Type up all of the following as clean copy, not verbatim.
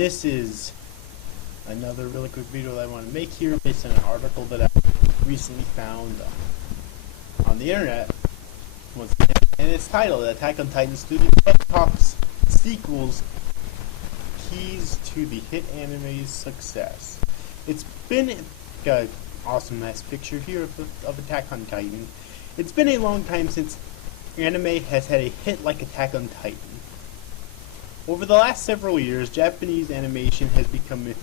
This is another really quick video that I want to make here based on an article that I recently found on the internet. Once again, and it's titled "Attack on Titan Studio Talks Sequels Keys to the Hit Anime's Success." It's been an awesome ass picture here of Attack on Titan. It's been a long time since anime has had a hit like Attack on Titan. Over the last several years, Japanese animation has become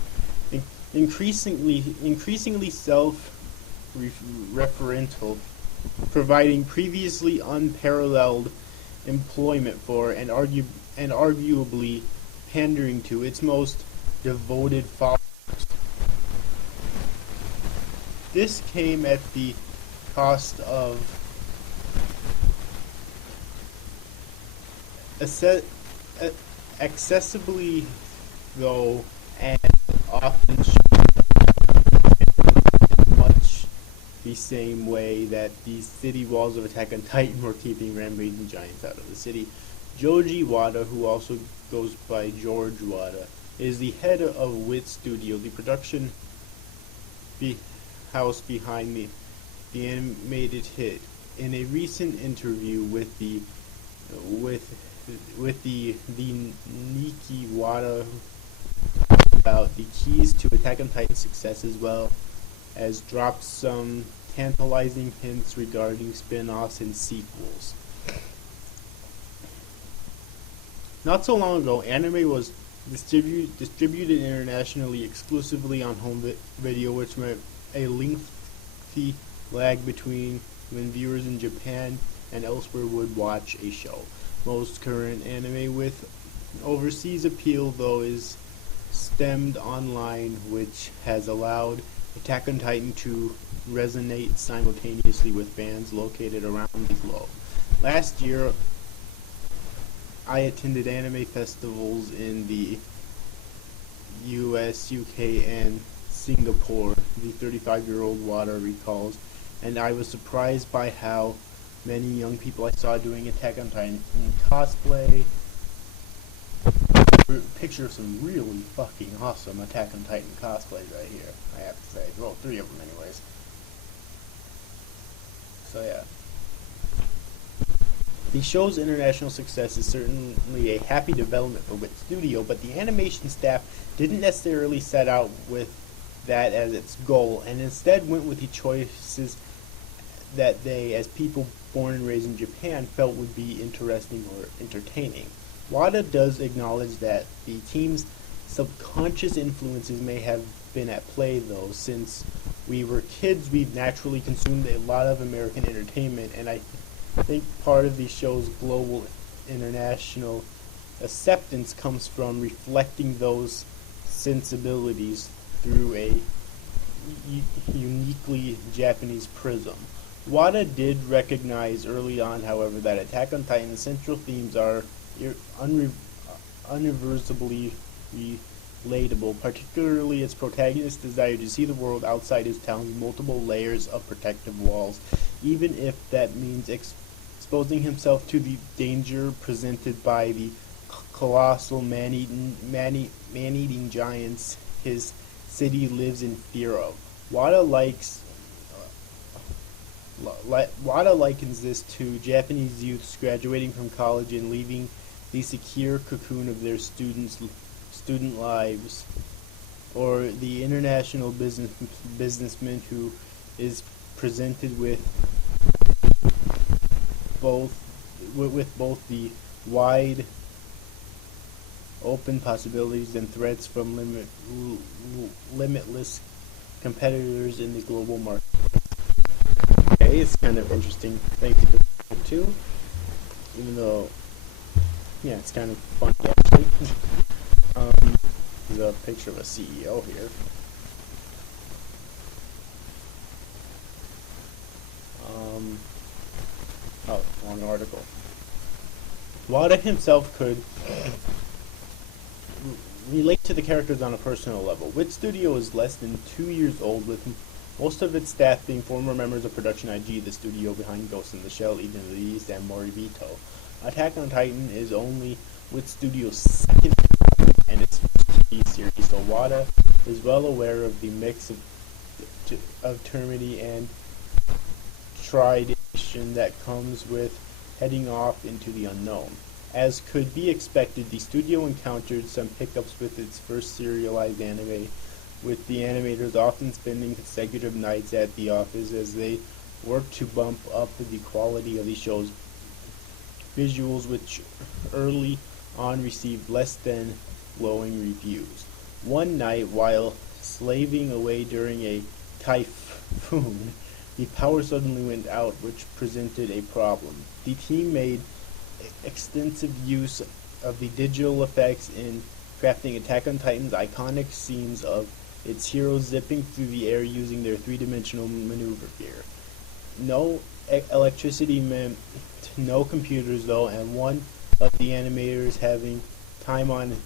increasingly self-referential, providing previously unparalleled employment for and arguably pandering to its most devoted followers. This came at the cost of accessibly, though, and often much the same way that the city walls of Attack on Titan were keeping rampaging giants out of the city. Joji Wada, who also goes by George Wada, is the head of WIT Studio, the production house behind the animated hit. In a recent interview with the Nikki Wada about the keys to Attack on Titan's success, as well as dropped some tantalizing hints regarding spin-offs and sequels. Not so long ago, anime was distributed internationally exclusively on home video, which meant a lengthy lag between when viewers in Japan and elsewhere would watch a show. Most current anime with overseas appeal, though, is stemmed online, which has allowed Attack on Titan to resonate simultaneously with fans located around the globe. Last year, I attended anime festivals in the US, UK, and Singapore, the 35-year-old Wada recalls, and I was surprised by how many young people I saw doing Attack on Titan cosplay. Picture of some really fucking awesome Attack on Titan cosplays right here, I have to say. Well, 3 of them anyways. So yeah. The show's international success is certainly a happy development for WIT Studio, but the animation staff didn't necessarily set out with that as its goal, and instead went with the choices that they, as people born and raised in Japan, felt would be interesting or entertaining. Wada does acknowledge that the team's subconscious influences may have been at play, though. Since we were kids, we naturally consumed a lot of American entertainment, and I think part of the show's global international acceptance comes from reflecting those sensibilities through a uniquely Japanese prism. Wada did recognize early on, however, that Attack on Titan's central themes are universally relatable, particularly its protagonist's desire to see the world outside his town's multiple layers of protective walls, even if that means exposing himself to the danger presented by the colossal man-eating giants his city lives in fear of. Wada likens this to Japanese youths graduating from college and leaving the secure cocoon of their student lives, or the international businessman who is presented with both the wide open possibilities and threats from limitless competitors in the global market. Okay, it's kind of interesting thing to go to, even though, yeah, it's kind of funny actually. There's a picture of a CEO here. Oh, long article. Wada himself could relate to the characters on a personal level. WIT Studio is less than 2 years old, with most of its staff being former members of Production IG, the studio behind Ghost in the Shell, Eden of the East, and Moribito. Attack on Titan is only WIT Studio's second, and it's supposed to be TV series, so Wada is well aware of the mix of termity and tridation that comes with heading off into the unknown. As could be expected, the studio encountered some hiccups with its first serialized anime, with the animators often spending consecutive nights at the office as they worked to bump up the quality of the show's visuals, which early on received less than glowing reviews. One night, while slaving away during a typhoon, the power suddenly went out, which presented a problem. The team made extensive use of the digital effects in crafting Attack on Titan's iconic scenes of its heroes zipping through the air using their three-dimensional maneuver gear. No electricity meant no computers, though, and one of the animators, having time on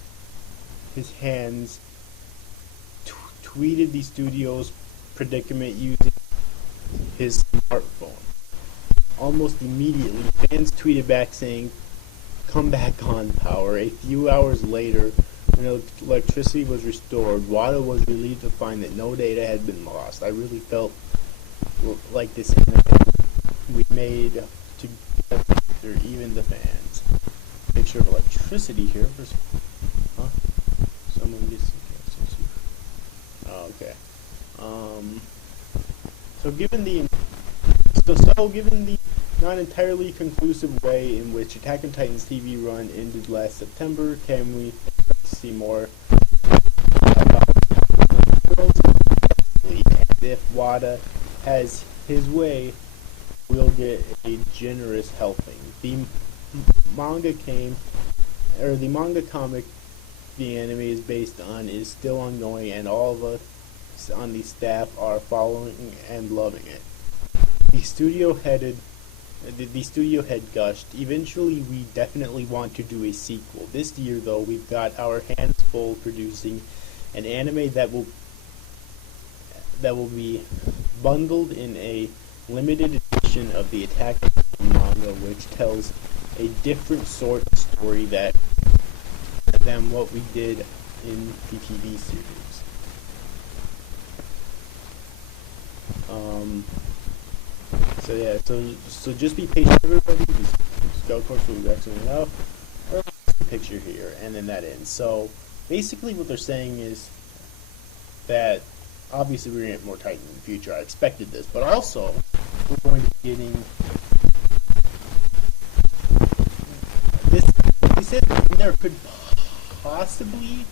his hands, tweeted the studio's predicament using his smartphone. Almost immediately, fans tweeted back saying, "Come back on, power." A few hours later, when electricity was restored, Wada was relieved to find that no data had been lost. I really felt like this anime we made together, even the fans. Picture of electricity here. Huh? Someone gets oh, okay. Given the not entirely conclusive way in which Attack on Titan's TV run ended last September, can we expect to see more about girls? And if Wada has his way, we'll get a generous helping. The manga comic the anime is based on is still ongoing, and all of us on the staff are following and loving it. The studio head gushed, "Eventually we definitely want to do a sequel. This year, though, we've got our hands full producing an anime that will be bundled in a limited edition of the Attack on Titan manga, which tells a different sort of story than what we did in the TV series." So just be patient, everybody. Just go towards the soon enough. Or the picture here, and then that ends. So basically, what they're saying is that obviously we're gonna get more Titan in the future. I expected this, but also we're going to be getting this. They said there could possibly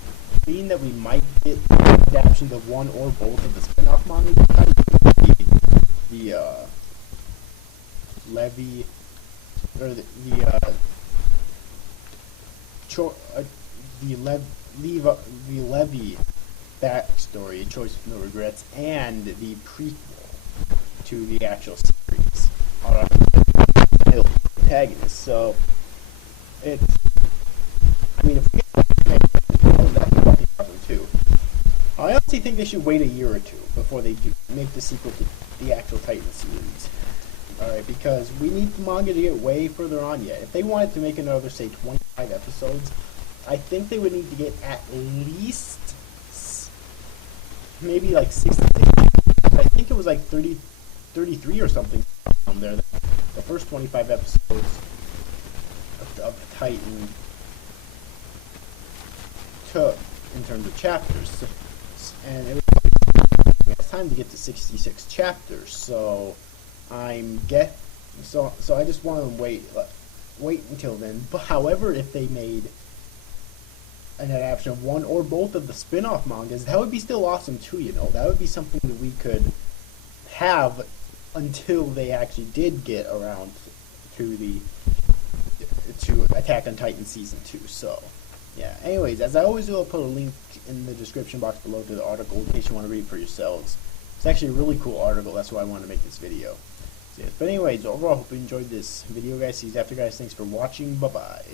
mean that we might get adaptations of one or both of the spin-off mangas. The Levy backstory, Choice with No Regrets, and the prequel to the actual series are protagonists. So it's, I mean, if we get too, I honestly think they should wait a year or two before they make the sequel to the actual Titan series. Alright, because we need the manga to get way further on yet. If they wanted to make another, say, 25 episodes, I think they would need to get at least maybe like 66. I think it was like 33 or something on there. The first 25 episodes of Titan took in terms of chapters, and it was time to get to 66 chapters. So I just want to wait until then. But however, if they made an adaptation of one or both of the spin-off mangas, that would be still awesome too, you know. That would be something that we could have until they actually did get around to Attack on Titan Season 2. So, yeah. Anyways, as I always do, I'll put a link in the description box below to the article in case you want to read it for yourselves. It's actually a really cool article, that's why I wanted to make this video. So, yes. But anyways, overall, I hope you enjoyed this video, guys. See you after, guys. Thanks for watching. Bye-bye.